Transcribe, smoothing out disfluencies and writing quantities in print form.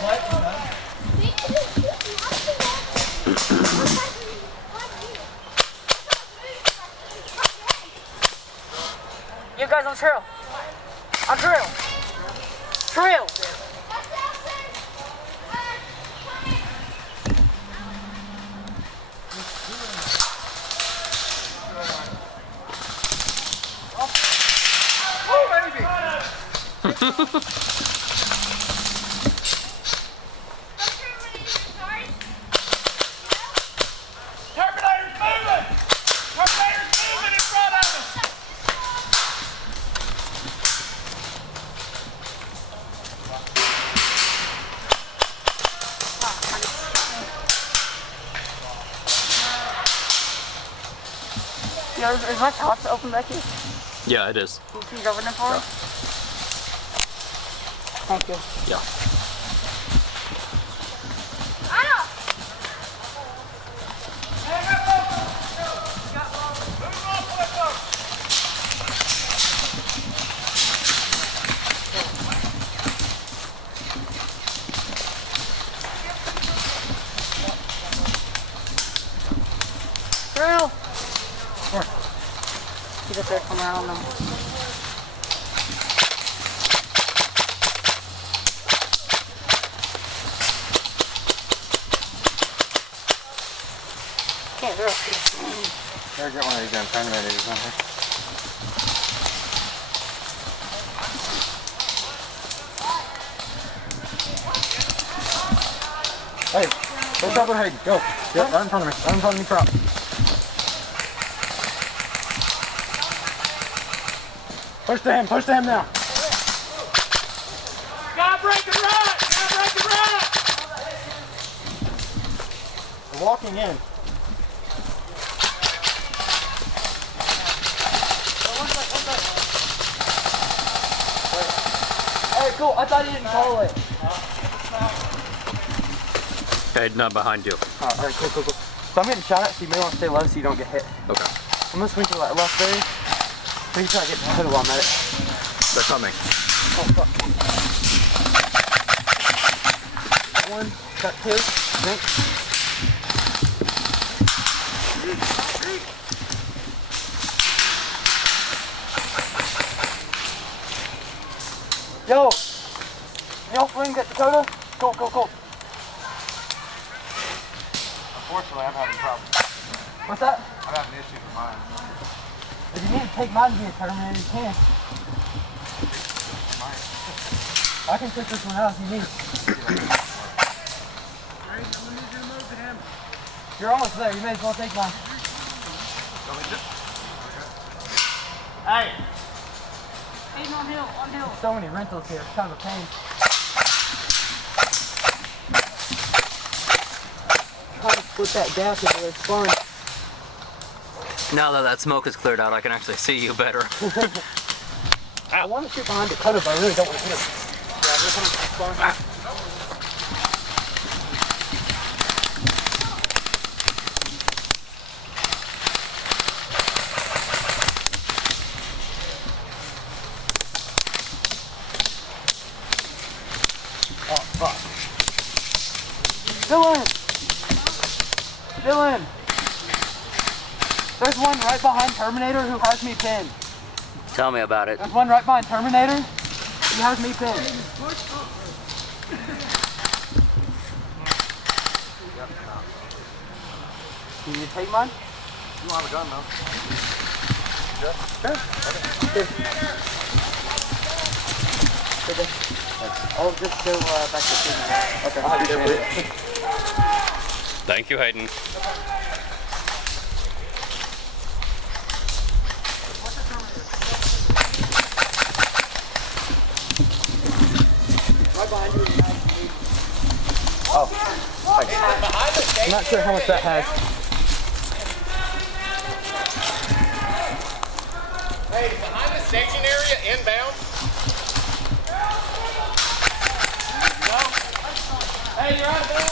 You guys on trail. On trail. Trail. Yo, is my top open back here? Yeah, it is. Can you open it for me? Thank you. Yeah. Drill! Here. He's up there coming around now. Can't drill. Better get one of these damn terminators on here. Hey, go stop with Hayden. Go. Yep, right in front of me. Right in front of me, prop. Push to him. Push to him now. Gotta break the rut! Gotta break the rut! We're walking in. Alright, cool. I thought he didn't call it. Okay, not behind you. Alright, cool. So I'm getting shot at, so you may want to stay low so you don't get hit. Okay. I'm going to swing to the left there. Please try to get in the hood while I'm at it. They're coming. Oh, fuck. Got one, got two, I think. Yo! Yo, fling at Dakota? Go. Unfortunately, I'm having problems. What's that? I'm having issues with mine. If you need to take mine to be a Terminator, you can. I can pick this one out if you need. You're almost there. You may as well take mine. Hey! He's on hill, on hill. So many rentals here. It's kind of a pain. Try to split that gap in there. It's fun. Now that smoke is cleared out, I can actually see you better. I want to shoot behind Dakota, but I really don't want to hit him. Yeah, this one's fun. Oh, fuck. Dylan! There's one right behind Terminator who has me pinned. Tell me about it. There's one right behind Terminator who has me pinned. Can you take mine? You don't have a gun though. Sure. Okay. I'll just go back to the okay. I appreciate it. Thank you, Hayden. Oh, thanks. I'm not sure how much that has. Hey, behind the staging area, inbound. No. Hey, you're out of bounds.